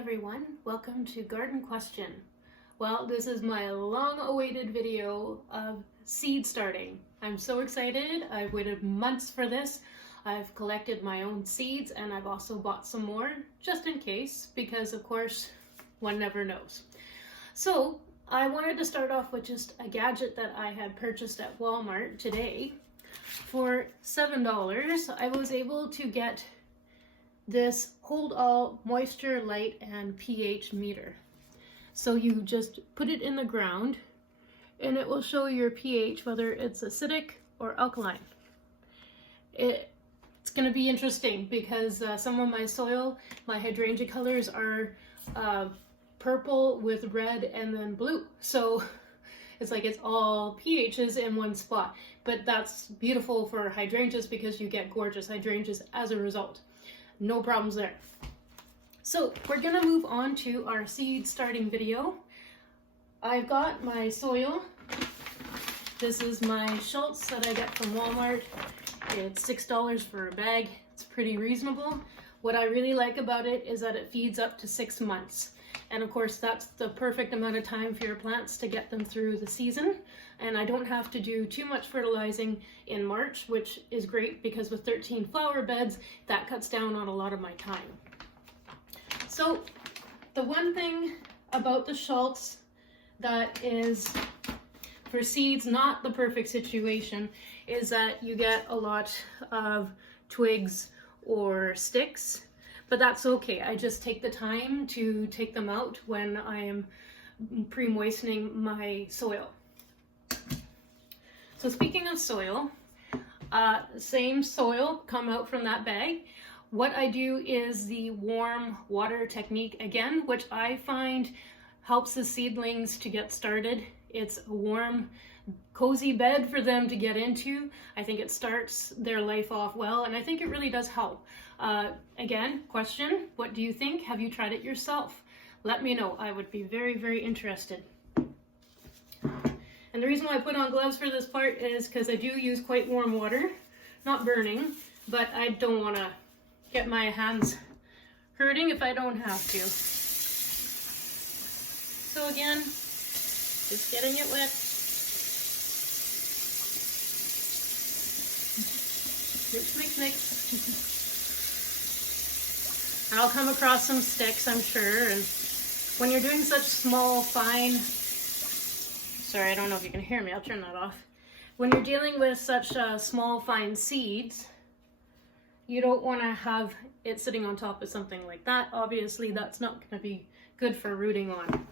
everyone, welcome to Garden Question. Well, this is my long-awaited video of seed starting. I'm so excited. I've waited months for this. I've collected my own seeds and I've also bought some more just in case, because of course one never knows. So I wanted to start off with just a gadget that I had purchased at Walmart today. For $7, I was able to get this Hold All Moisture, Light, and pH meter. So you just put it in the ground and it will show your pH, whether it's acidic or alkaline. It's going to be interesting because some of my soil, my hydrangea colors are purple with red and then blue. So it's like it's all pHs in one spot. But that's beautiful for hydrangeas because you get gorgeous hydrangeas as a result. No problems there. So we're gonna move on to our seed starting video. I've got my soil. This is my Schultz that I get from Walmart. It's $6 for a bag. It's pretty reasonable. What I really like about it is that it feeds up to 6 months. And of course that's the perfect amount of time for your plants to get them through the season. And I don't have to do too much fertilizing in March, which is great because with 13 flower beds, that cuts down on a lot of my time. So the one thing about the Schultz that is for seeds not the perfect situation is that you get a lot of twigs or sticks, but that's okay. I just take the time to take them out when I am pre-moistening my soil. So speaking of soil, same soil come out from that bag. What I do is the warm water technique again, which I find helps the seedlings to get started. It's a warm, cozy bed for them to get into. I think it starts their life off well, and I think it really does help. Again, question, what do you think? Have you tried it yourself? Let me know. I would be very, very interested. And the reason why I put on gloves for this part is because I do use quite warm water. Not burning, but I don't want to get my hands hurting if I don't have to. So again, just getting it wet. Mix, mix, mix. I'll come across some sticks, I'm sure, and when you're doing such small, fine, sorry, I don't know if you can hear me, I'll turn that off. When you're dealing with such small, fine seeds, you don't want to have it sitting on top of something like that. Obviously, that's not going to be good for rooting on.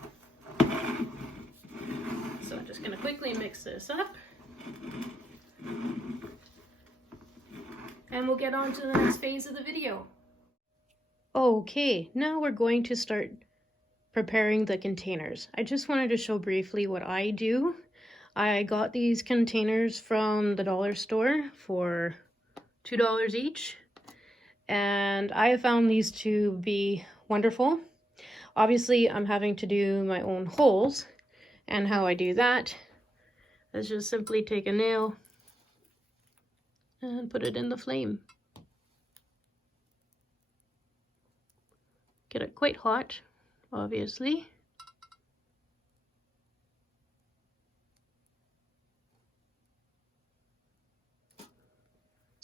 So I'm just going to quickly mix this up. And we'll get on to the next phase of the video. Okay, now we're going to start preparing the containers. I just wanted to show briefly what I do. I got these containers from the dollar store for $2 each. And I have found these to be wonderful. Obviously, I'm having to do my own holes. And how I do that is just simply take a nail and put it in the flame. Get it quite hot, obviously.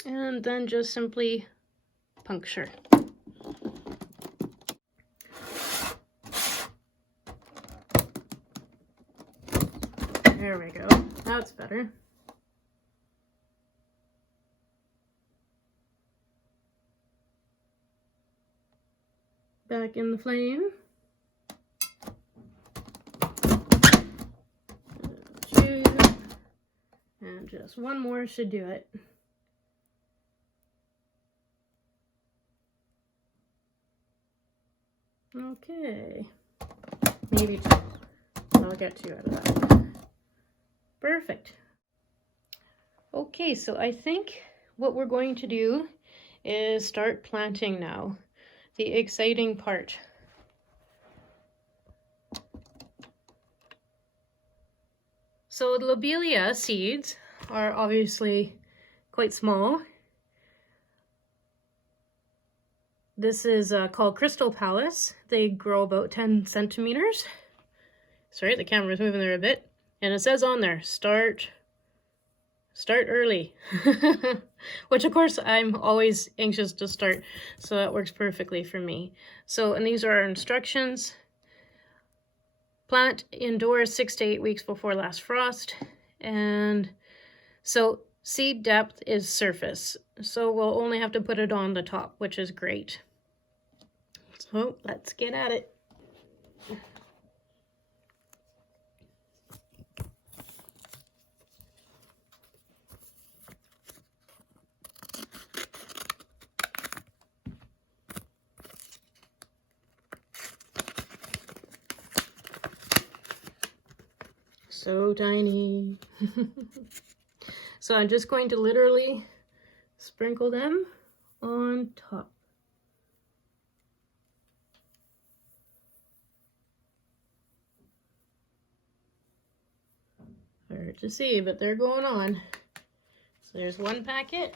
And then just simply puncture. There we go. That's better. Back in the flame. Two. And just one more should do it. Okay. Maybe two. I'll get two out of that. Perfect. Okay, so I think what we're going to do is start planting now. The exciting part. So the lobelia seeds are obviously quite small. This is called Crystal Palace. They grow about 10 centimeters. Sorry, the camera's moving there a bit. And it says on there, start early. Which of course I'm always anxious to start, so that works perfectly for me. So, and these are our instructions. Plant indoors 6 to 8 weeks before last frost. And so seed depth is surface. So we'll only have to put it on the top, which is great. So let's get at it. So tiny. So I'm just going to literally sprinkle them on top. Hard to see, but they're going on. So there's one packet.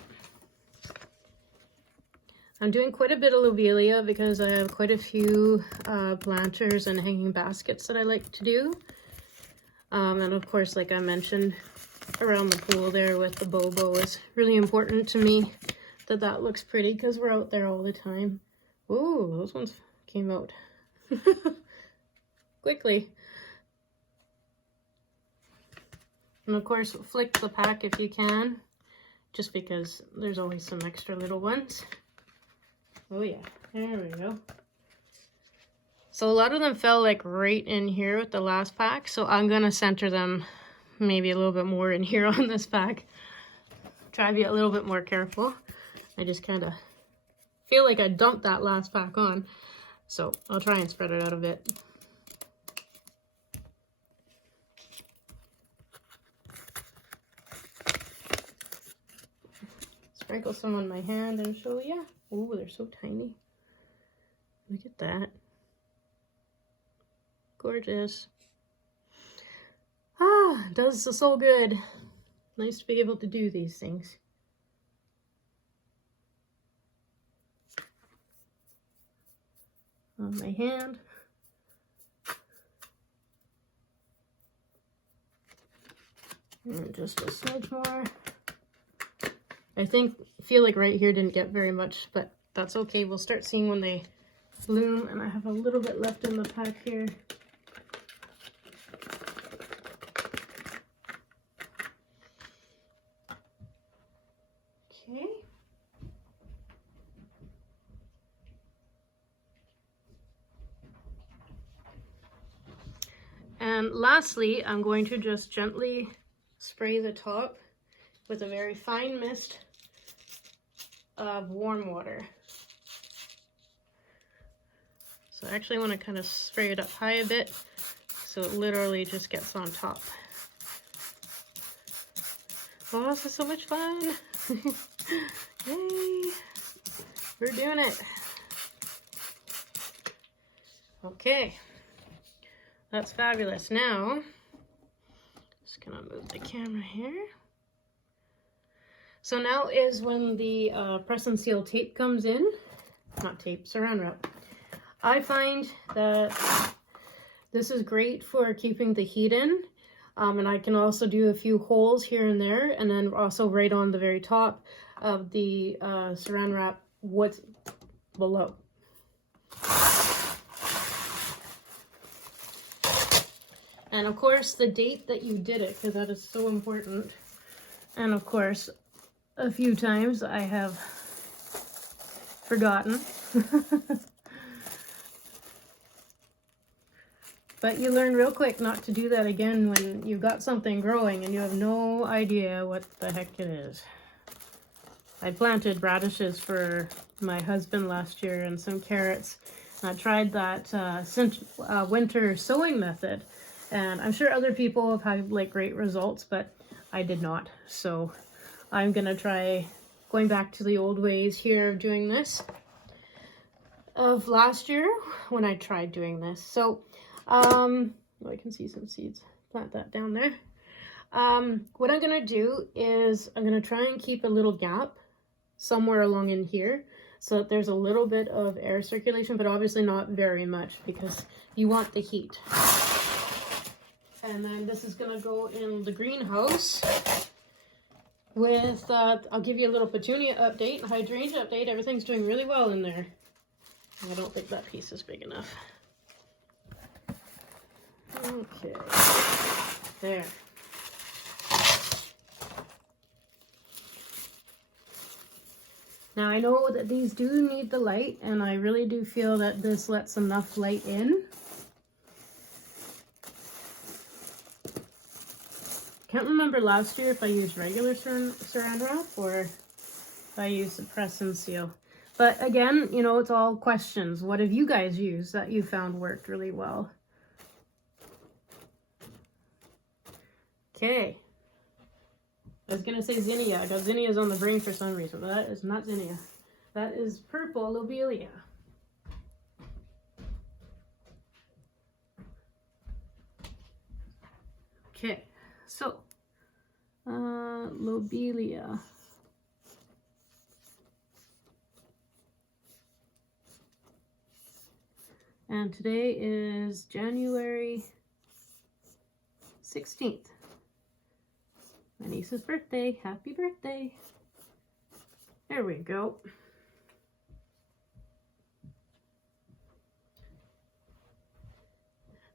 I'm doing quite a bit of lobelia because I have quite a few planters and hanging baskets that I like to do. And of course, like I mentioned, around the pool there with the bobo is really important to me that that looks pretty because we're out there all the time. Ooh, those ones came out quickly. And of course, flick the pack if you can, just because there's always some extra little ones. Oh yeah, there we go. So a lot of them fell like right in here with the last pack, so I'm gonna center them maybe a little bit more in here on this pack. Try to be a little bit more careful. I just kind of feel like I dumped that last pack on, so I'll try and spread it out a bit. Sprinkle some on my hand and show you. Oh, they're so tiny. Look at that. Gorgeous. Ah, does the soul good. Nice to be able to do these things. On my hand. And just a smidge more. I feel like right here didn't get very much, but that's okay. We'll start seeing when they bloom, and I have a little bit left in the pack here. Okay. And lastly, I'm going to just gently spray the top with a very fine mist of warm water. So I actually want to kind of spray it up high a bit so it literally just gets on top. Oh, this is so much fun! Yay! We're doing it! Okay, that's fabulous. Now, just gonna move the camera here. So now is when the press and seal tape comes in. Not tape, saran wrap. I find that this is great for keeping the heat in. And I can also do a few holes here and there, and then also right on the very top of the saran wrap what's below. And of course the date that you did it, because that is so important. And of course, a few times I have forgotten. But you learn real quick not to do that again when you've got something growing and you have no idea what the heck it is. I planted radishes for my husband last year and some carrots. And I tried that winter sowing method. And I'm sure other people have had like great results, but I did not. So I'm gonna try going back to the old ways here of doing this of last year when I tried doing this. So oh, I can see some seeds. Plant that down there. What I'm gonna do is I'm gonna try and keep a little gap somewhere along in here so that there's a little bit of air circulation, but obviously not very much because you want the heat. And then this is gonna go in the greenhouse with, I'll give you a little petunia update, hydrangea update. Everything's doing really well in there. I don't think that piece is big enough. Okay, there. Now I know that these do need the light, and I really do feel that this lets enough light in. Can't remember last year if I used regular saran wrap or if I used the press and seal. But again, you know, it's all questions. What have you guys used that you found worked really well? Okay. I was gonna say zinnia. I got zinnias on the brain for some reason, but that is not zinnia. That is purple lobelia. Okay, so lobelia. And today is January 16th. My niece's birthday. Happy birthday. There we go.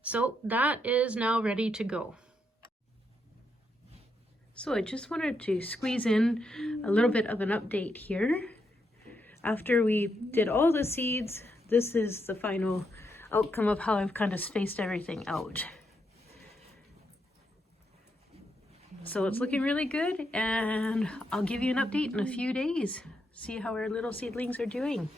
So that is now ready to go. So I just wanted to squeeze in a little bit of an update here. After we did all the seeds, this is the final outcome of how I've kind of spaced everything out. So it's looking really good, and I'll give you an update in a few days. See how our little seedlings are doing.